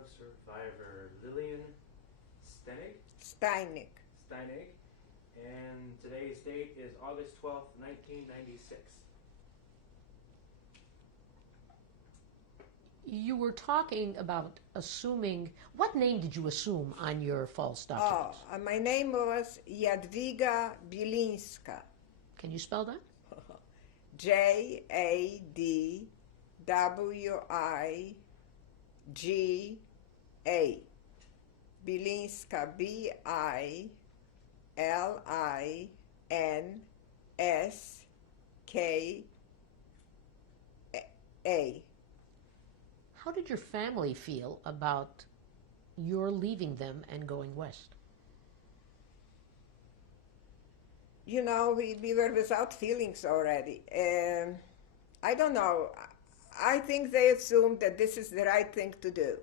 of survivor, Lillian Steinig. Steinig. Steinig. And today's date is August 12th, 1996. You were talking about assuming. What name did you assume on your false documents? My name was Jadwiga Bielińska. Can you spell that? Jadwiga. Bielińska, Bilinska. How did your family feel about your leaving them and going west? You know, we were without feelings already. I don't know. I think they assumed that this is the right thing to do.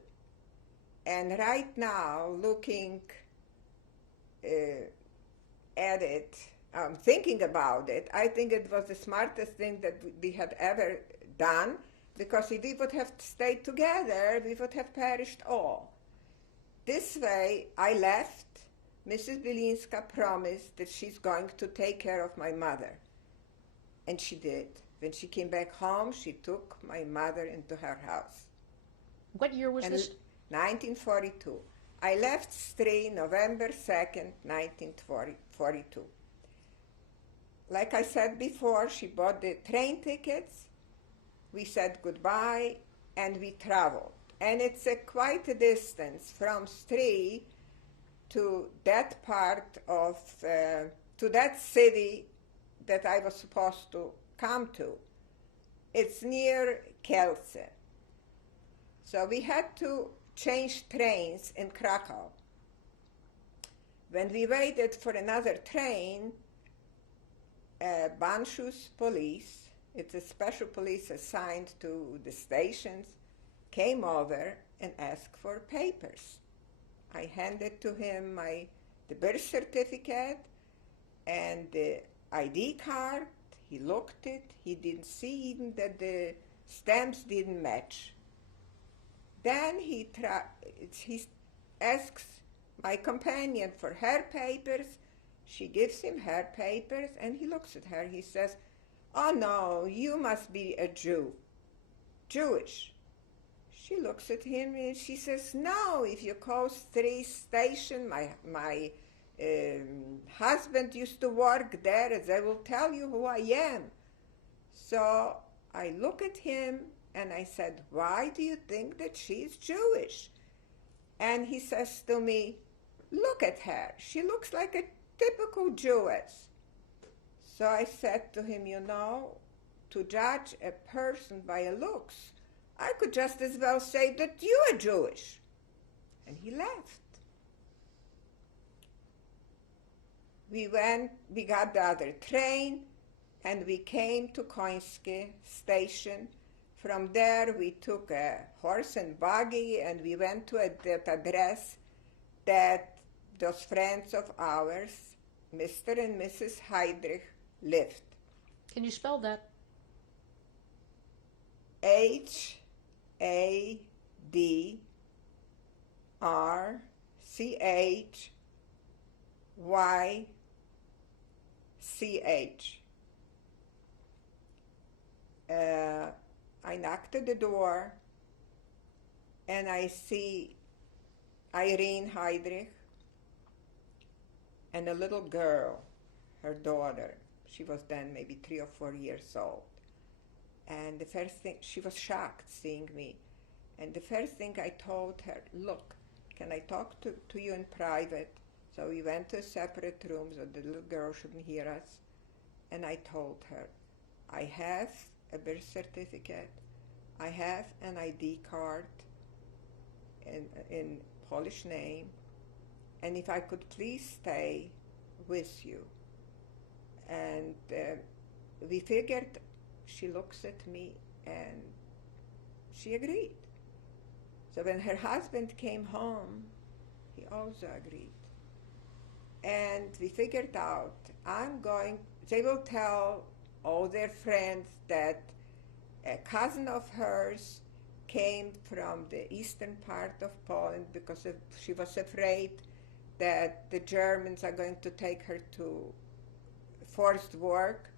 And right now, looking at it, thinking about it, I think it was the smartest thing that we had ever done, because if we would have stayed together, we would have perished all. This way, I left. Mrs. Bielińska promised that she's going to take care of my mother. And she did. When she came back home, she took my mother into her house. What year was this? 1942. I left Stri November 2nd, 1942. Like I said before, she bought the train tickets. We said goodbye, and we traveled. And it's quite a distance from Stri to that part of, to that city that I was supposed to come to. It's near Kielce. So we had to change trains in Krakow. When we waited for another train, Banshus police, it's a special police assigned to the stations, came over and asked for papers. I handed to him the birth certificate and the ID card. He looked it. He didn't see even that the stamps didn't match. Then he asks my companion for her papers. She gives him her papers, and he looks at her. He says, "Oh no, you must be a Jew, Jewish." She looks at him and she says, "No, if you call Stri Station, my husband used to work there, they will tell you who I am." So I look at him and I said, "Why do you think that she's Jewish?" And he says to me, "Look at her. She looks like a typical Jewess." So I said to him, "You know, to judge a person by her looks, I could just as well say that you are Jewish." And he left. We got the other train, and we came to Końskie station. From there, we took a horse and buggy, and we went to that address that those friends of ours, Mr. and Mrs. Heydrich, lived. Can you spell that? Hadrchych. I knocked at the door, and I see Irene Heydrich and a little girl, her daughter. She was then maybe 3 or 4 years old. And the first thing, she was shocked seeing me. And the first thing I told her, "Look, can I talk to you in private?" So we went to separate rooms so the little girl shouldn't hear us. And I told her, "I have a birth certificate. I have an ID card in Polish name. And if I could please stay with you." And we figured, she looks at me and she agreed. So when her husband came home, he also agreed. And we figured out, they will tell all their friends that a cousin of hers came from the eastern part of Poland because she was afraid that the Germans are going to take her to forced work,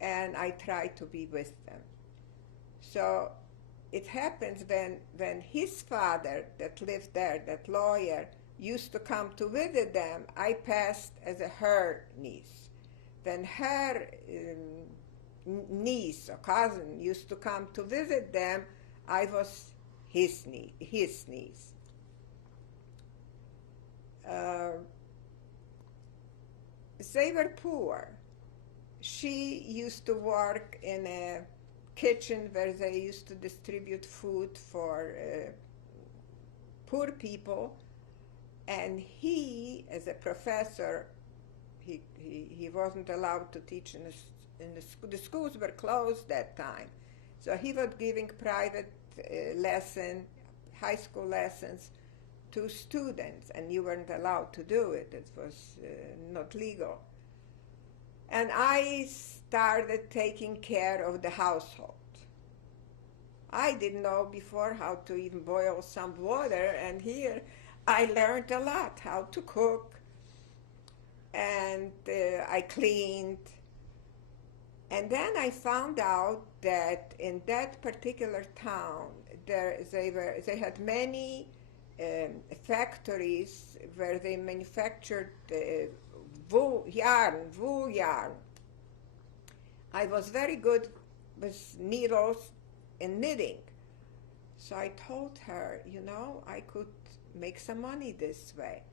and I tried to be with them. So it happens when his father that lived there, that lawyer, used to come to visit them, I passed as her niece. When her niece or cousin used to come to visit them, I was his niece. They were poor. She used to work in a kitchen where they used to distribute food for poor people, and he, as a professor, he wasn't allowed to teach in the school. The schools were closed that time, so he was giving private high school lessons to students, and you weren't allowed to do it. It was not legal. And I started taking care of the household. I didn't know before how to even boil some water, and here I learned a lot, how to cook, and I cleaned. And then I found out that in that particular town, they had many factories where they manufactured wool yarn. I was very good with needles and knitting. So I told her, I could make some money this way.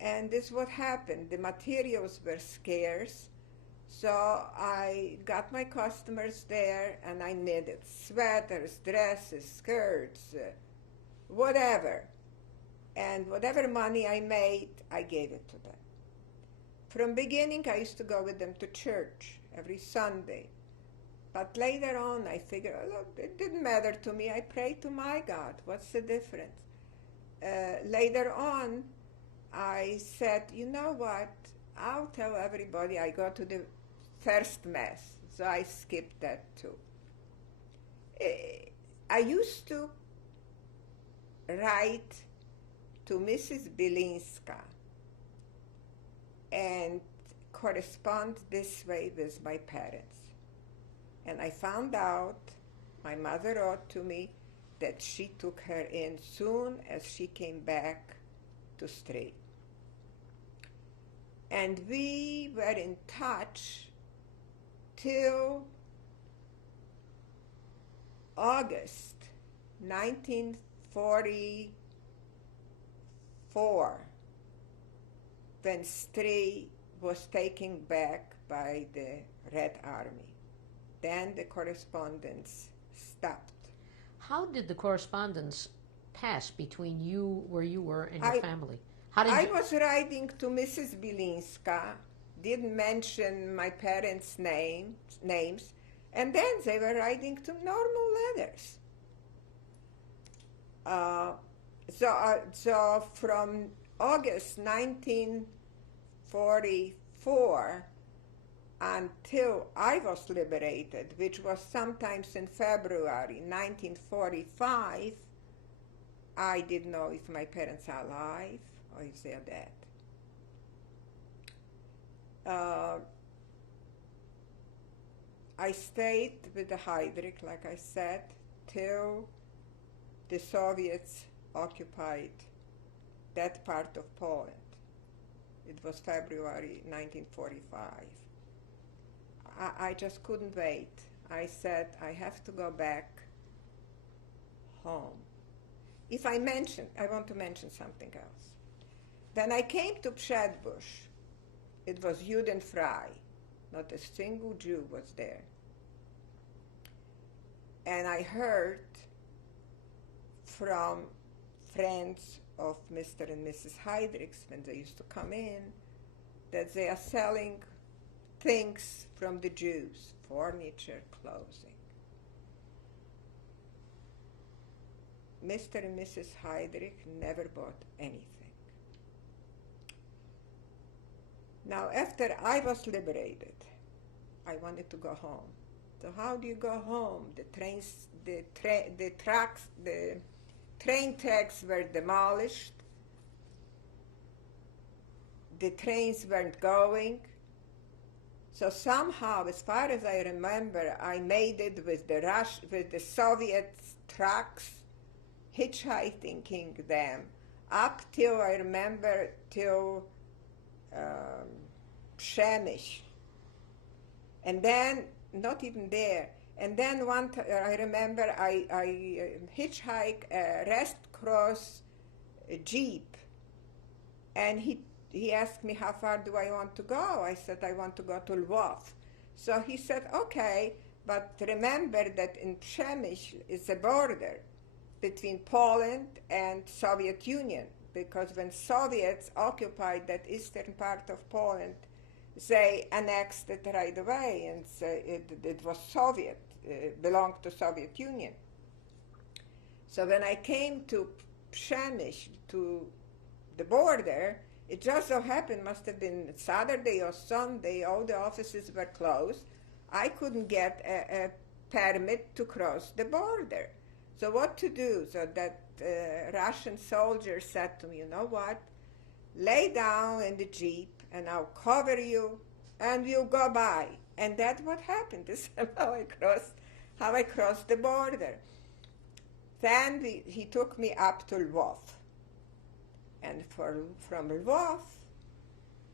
And this is what happened. The materials were scarce, so I got my customers there, and I knitted sweaters, dresses, skirts, whatever. And whatever money I made, I gave it to them. From beginning, I used to go with them to church every Sunday. But later on, I figured, look, it didn't matter to me. I prayed to my God. What's the difference? Later on, I said, you know what? I'll tell everybody I go to the first Mass. So I skipped that too. I used to write to Mrs. Bilinska and correspond this way with my parents. And I found out, my mother wrote to me, that she took her in soon as she came back to Stray. And we were in touch till August 1944, when Stray was taken back by the Red Army. Then the correspondence stopped. How did the correspondence pass between you, where you were, and your family? I was writing to Mrs. Bilinska, didn't mention my parents' names, and then they were writing to normal letters. So from August 1944 until I was liberated, which was sometimes in February 1945, I didn't know if my parents are alive or if they're dead. I stayed with the Heydrich, like I said, till the Soviets occupied that part of Poland. It was February 1945. I just couldn't wait. I said, I have to go back home. I want to mention something else. When I came to Przedbush, it was Judenfrei. Not a single Jew was there. And I heard from friends of Mr. and Mrs. Heydrichs, when they used to come in, that they are selling things from the Jews, furniture, clothing. Mr. and Mrs. Heydrich never bought anything. Now, after I was liberated, I wanted to go home. So how do you go home? The train tracks were demolished. The trains weren't going. So somehow, as far as I remember, I made it with the Soviet trucks, hitchhiking them, up till I remember till Przemyśl. And then, not even there. And then I remember I hitchhiked a Red Cross Jeep. And he asked me, how far do I want to go? I said, I want to go to Lwów. So he said, okay, but remember that in Przemyśl is a border between Poland and Soviet Union, because when Soviets occupied that eastern part of Poland, they annexed it right away, and so it was Soviet, belonged to Soviet Union. So when I came to Przemyśl, to the border, it just so happened, must have been Saturday or Sunday, all the offices were closed. I couldn't get a permit to cross the border. So what to do? So that Russian soldier said to me, you know what? Lay down in the Jeep and I'll cover you and we'll go by. And that's what happened. This is how I crossed the border. Then he took me up to Lwów. And from Lwów,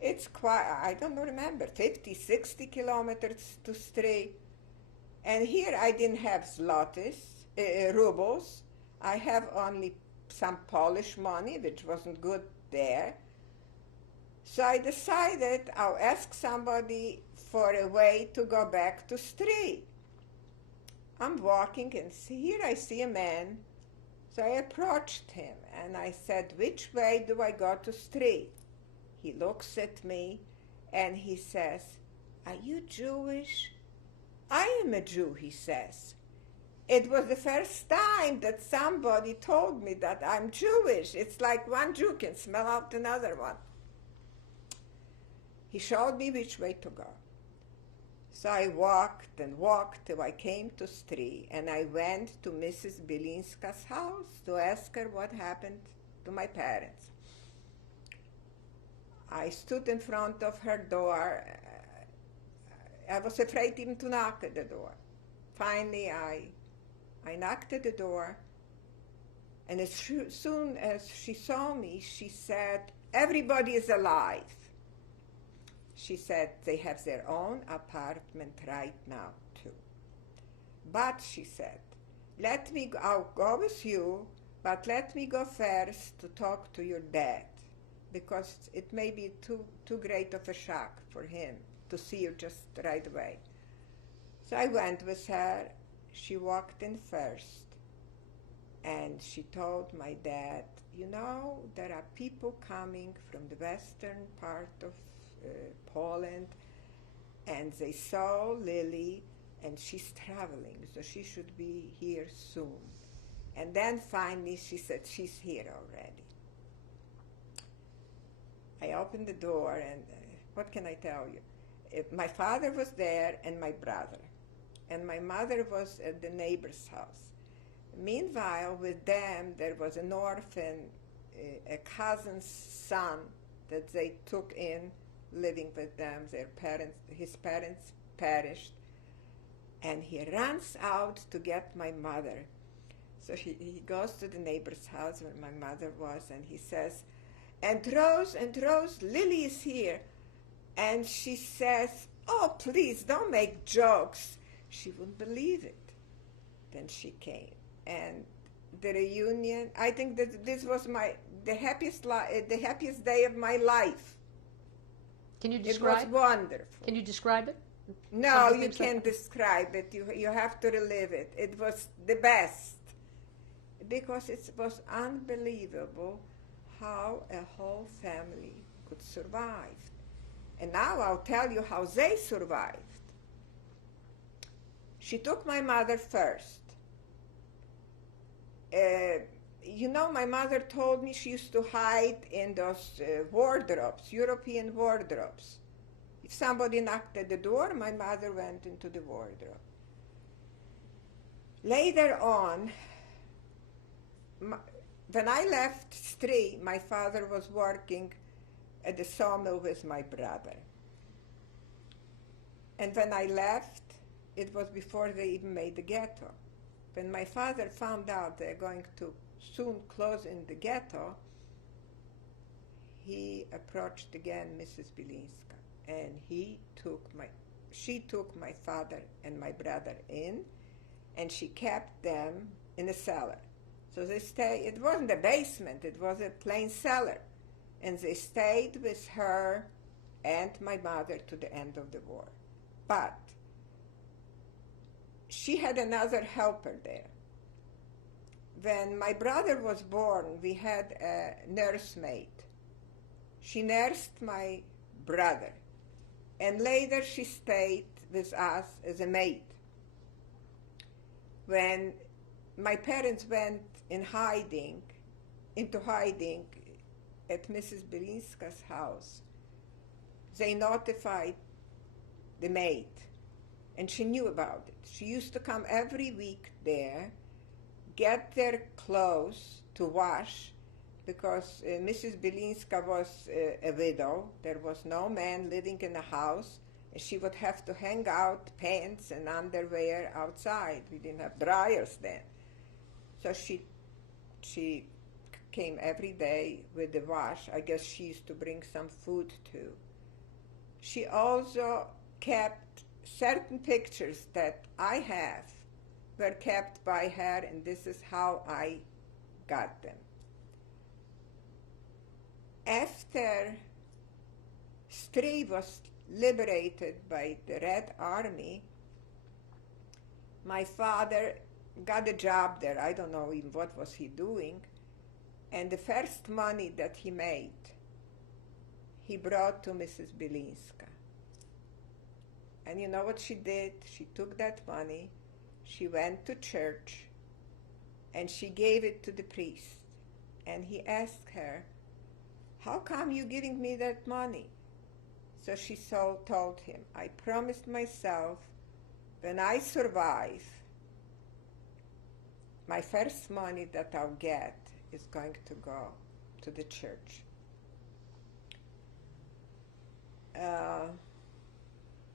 it's quite, I don't remember, 50, 60 kilometers to Stry. And here I didn't have zlotys, rubles. I have only some Polish money, which wasn't good there. So I decided I'll ask somebody for a way to go back to Stry. I'm walking and here I see a man. So I approached him and I said, which way do I go to Stry? He looks at me and he says, are you Jewish? I am a Jew, he says. It was the first time that somebody told me that I'm Jewish. It's like one Jew can smell out another one. He showed me which way to go. So I walked and walked till I came to Stry, and I went to Mrs. Bilinska's house to ask her what happened to my parents. I stood in front of her door. I was afraid even to knock at the door. Finally, I knocked at the door, and as soon as she saw me, she said, everybody is alive. She said, they have their own apartment right now, too. But, she said, I'll go with you, but let me go first to talk to your dad, because it may be too great of a shock for him to see you just right away. So I went with her. She walked in first, and she told my dad, you know, there are people coming from the western part of Poland, and they saw Lily, and she's traveling, so she should be here soon. And then finally she said, she's here already. I opened the door, and what can I tell you? My father was there, and my brother. And my mother was at the neighbor's house. Meanwhile, with them, there was an orphan, a cousin's son that they took in, living with them. His parents perished. And he runs out to get my mother. So he goes to the neighbor's house where my mother was, and he says, and Rose, Lily is here. And she says, oh, please, don't make jokes. She wouldn't believe it. Then she came. And the reunion, I think that this was the happiest day of my life. Can you describe? It was wonderful. Can you describe it? No, you can't describe it. You have to relive it. It was the best. Because it was unbelievable how a whole family could survive. And now I'll tell you how they survived. She took my mother first. You know, my mother told me she used to hide in those wardrobes, European wardrobes. If somebody knocked at the door, my mother went into the wardrobe. Later on, when I left Stri, my father was working at the sawmill with my brother. And when I left, it was before they even made the ghetto. When my father found out they're going to soon close in the ghetto, he approached again Mrs. Bilinska, and she took my father and my brother in, and she kept them in a cellar. So it wasn't a basement, it was a plain cellar. And they stayed with her and my mother to the end of the war. But she had another helper there. When my brother was born, we had a nursemaid. She nursed my brother, and later she stayed with us as a maid. When my parents went into hiding at Mrs. Bilinska's house, they notified the maid, and she knew about it. She used to come every week there, get their clothes to wash, because Mrs. Bilinska was a widow. There was no man living in the house. She would have to hang out pants and underwear outside. We didn't have dryers then. So she came every day with the wash. I guess she used to bring some food too. She also kept certain pictures that I have were kept by her, and this is how I got them. After Stri was liberated by the Red Army, my father got a job there. I don't know even what was he doing. And the first money that he made, he brought to Mrs. Bilinska. And you know what she did? She took that money, she went to church, and she gave it to the priest. And he asked her, "How come you giving me that money?" So she told him, "I promised myself when I survive, my first money that I'll get is going to go to the church."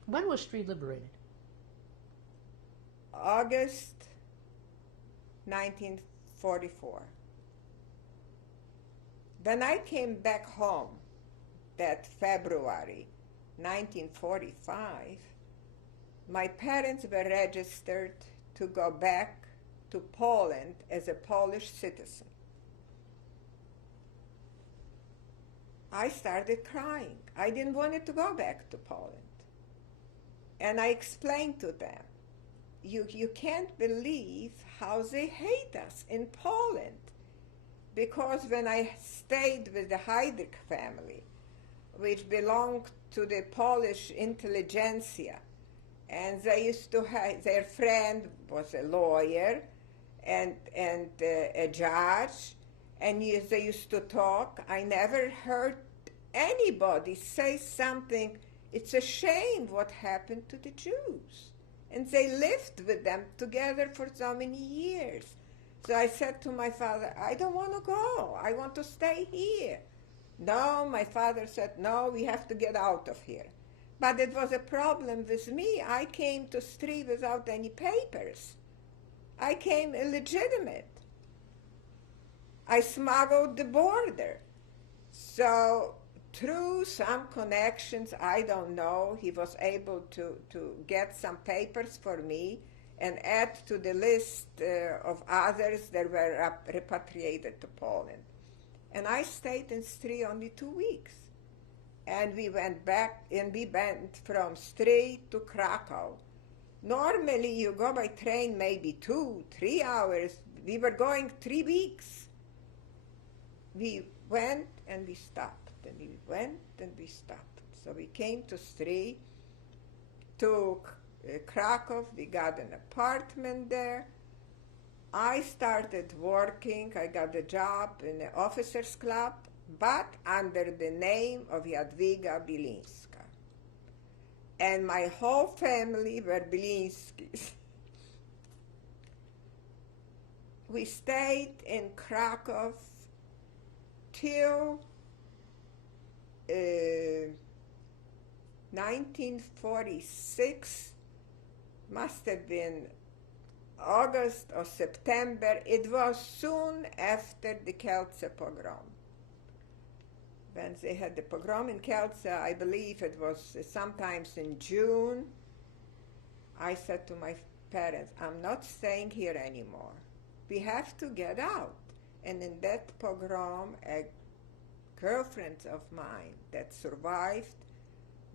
When was Stri liberated? August 1944. When I came back home that February 1945, my parents were registered to go back to Poland as a Polish citizen. I started crying. I didn't want to go back to Poland. And I explained to them, you can't believe how they hate us in Poland. Because when I stayed with the Heydrich family, which belonged to the Polish intelligentsia, and they used to have, their friend was a lawyer and a judge, and they used to talk. I never heard anybody say something, "It's a shame what happened to the Jews." And they lived with them together for so many years. So I said to my father, "I don't want to go. I want to stay here." No, my father said, "No, we have to get out of here." But it was a problem with me. I came to Stri without any papers. I came illegitimate. I smuggled the border. So through some connections, I don't know, he was able to get some papers for me and add to the list of others that were repatriated to Poland. And I stayed in Stri only 2 weeks. And we went back, and we went from Stri to Krakow. Normally you go by train maybe 2-3 hours. We were going 3 weeks. We went and we stopped, and we went and we stopped. So we came to Stri, to Krakow, we got an apartment there. I started working, I got a job in the officers club, but under the name of Jadwiga Bilinska. And my whole family were Bilinskis. we stayed in Krakow till 1946, must have been August or September. It was soon after the Kielce pogrom. When they had the pogrom in Kielce, I believe it was sometimes in June, I said to my parents, I'm not staying here anymore. We have to get out. And in that pogrom, a girlfriend of mine that survived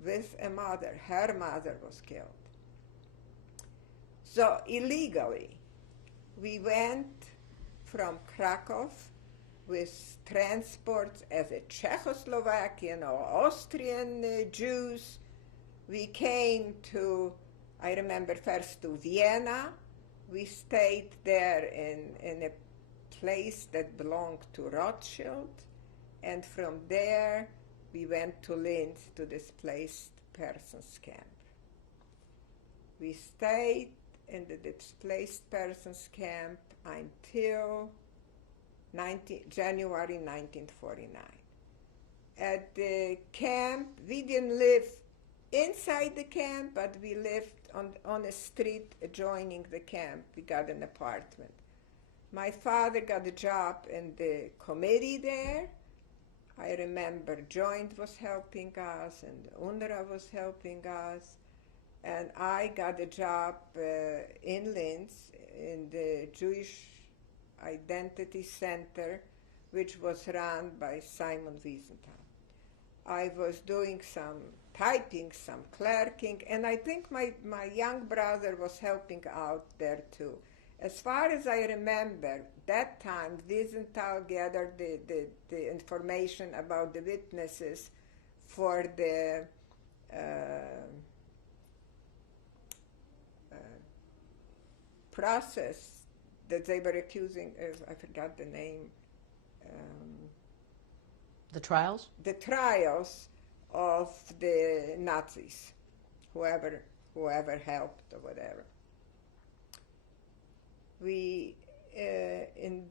with a mother, her mother was killed. So illegally, we went from Krakow with transports as a Czechoslovakian or Austrian Jews. We came to, I remember first to Vienna. We stayed there in a place that belonged to Rothschild. And from there, we went to Linz, to displaced persons camp. We stayed in the displaced persons camp until January 1949. At the camp, we didn't live inside the camp, but we lived on a street adjoining the camp. We got an apartment. My father got a job in the committee there. I remember Joint was helping us and UNRWA was helping us. And I got a job in Linz in the Jewish Identity Center, which was run by Simon Wiesenthal. I was doing some typing, some clerking, and I think my young brother was helping out there too. As far as I remember, that time Wiesenthal gathered the information about the witnesses for the process that they were accusing of, I forgot the name. The trials? The trials of the Nazis, whoever helped or whatever. We, in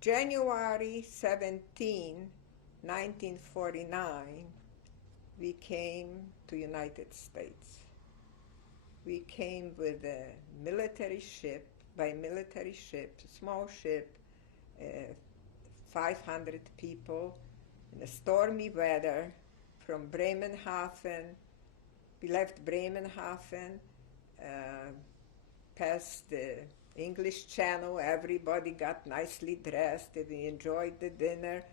January 17, 1949, we came to United States. We came with a military ship, a small ship, 500 people in a stormy weather from Bremenhaven. We left Bremenhaven, past the English Channel. Everybody got nicely dressed. We enjoyed the dinner.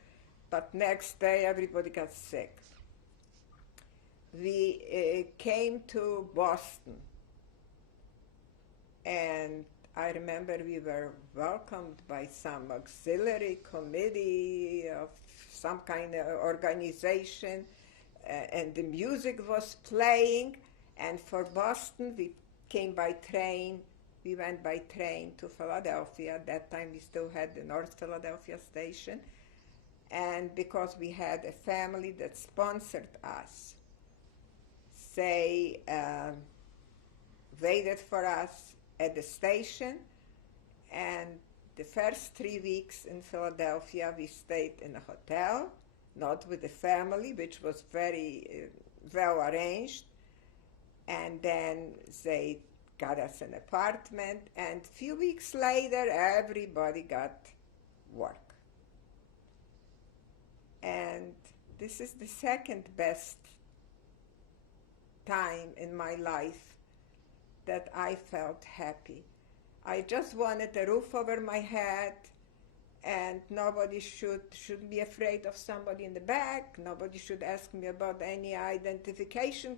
But next day, everybody got sick. We came to Boston. And I remember we were welcomed by some auxiliary committee of some kind of organization, and the music was playing. And for Boston, we came by train. We went by train to Philadelphia. At that time, we still had the North Philadelphia station. And because we had a family that sponsored us, they waited for us at the station, and the first 3 weeks in Philadelphia we stayed in a hotel, not with the family, which was very well arranged, and then they got us an apartment, and a few weeks later everybody got work. And this is the second best time in my life that I felt happy. I just wanted a roof over my head, and nobody should be afraid of somebody in the back. Nobody should ask me about any identification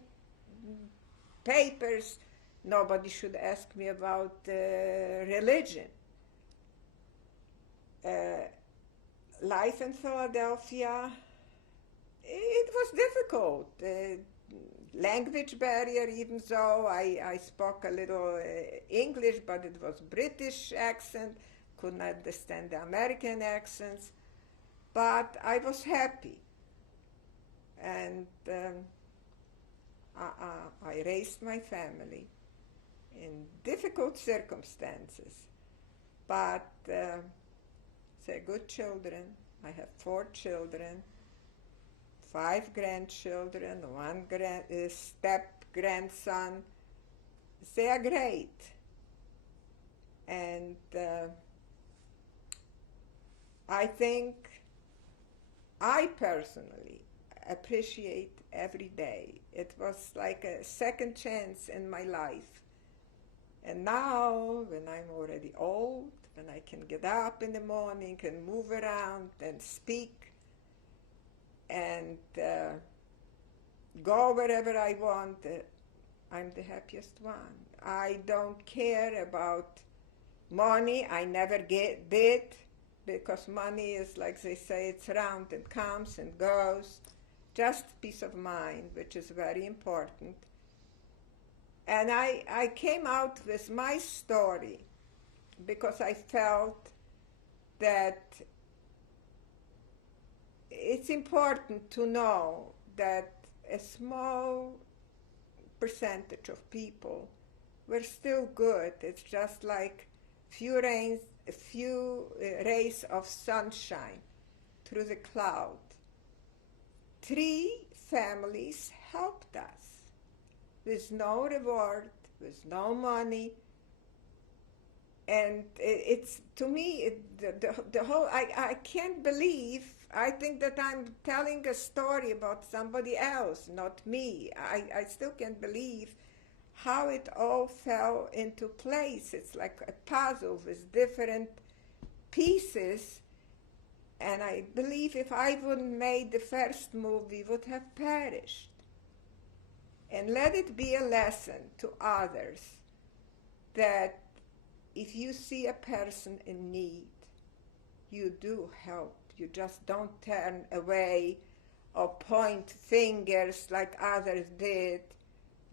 papers. Nobody should ask me about religion. Life in Philadelphia, it was difficult. Language barrier, even though I spoke a little English, but it was British accent, couldn't understand the American accents, but I was happy. And I raised my family in difficult circumstances. But they're good children. I have 4 children, 5 grandchildren, 1 step-grandson. They are great. And I think I personally appreciate every day. It was like a second chance in my life. And now, when I'm already old, when I can get up in the morning and move around and speak and go wherever I want, I'm the happiest one. I don't care about money. I never did, because money is, like they say, it's round and comes and goes. Just peace of mind, which is very important. And I came out with my story because I felt that it's important to know that a small percentage of people were still good. It's just like few rays of sunshine through the cloud. 3 families helped us with no reward, with no money. And it's, to me, the whole, I can't believe, I think that I'm telling a story about somebody else, not me. I still can't believe how it all fell into place. It's like a puzzle with different pieces. And I believe if I wouldn't made the first move, we would have perished. And let it be a lesson to others that if you see a person in need, you do help. You just don't turn away or point fingers like others did.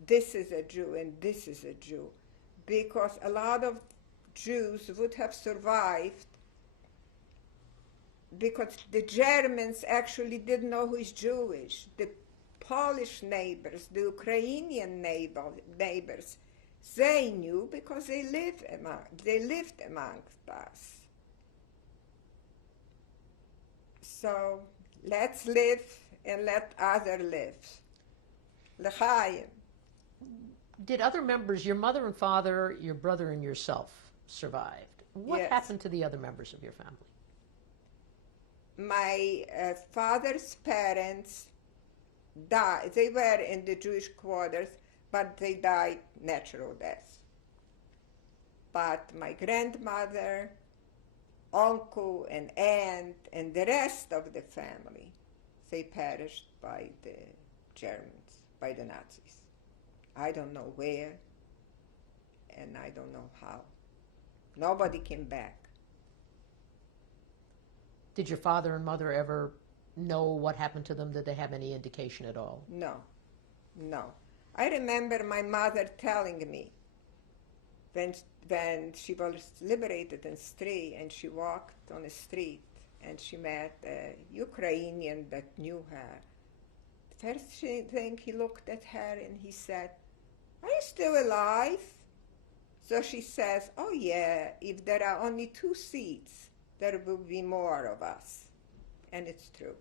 This is a Jew and this is a Jew. Because a lot of Jews would have survived because the Germans actually didn't know who is Jewish. The Polish neighbors, the Ukrainian neighbors, they knew because they lived amongst us. So let's live and let others live. L'chaim. Did other members, your mother and father, your brother and yourself, survived? What Yes. happened to the other members of your family? My father's parents died. They were in the Jewish quarters, but they died natural death. But my grandmother, uncle and aunt, and the rest of the family, they perished by the Germans, by the Nazis. I don't know where, and I don't know how. Nobody came back. Did your father and mother ever know what happened to them? Did they have any indication at all? No. I remember my mother telling me when she was liberated in street and she walked on the street and she met a Ukrainian that knew her. First thing, he looked at her and he said, "Are you still alive?" So she says, "Oh yeah, if there are only 2 seats, there will be more of us." And it's true.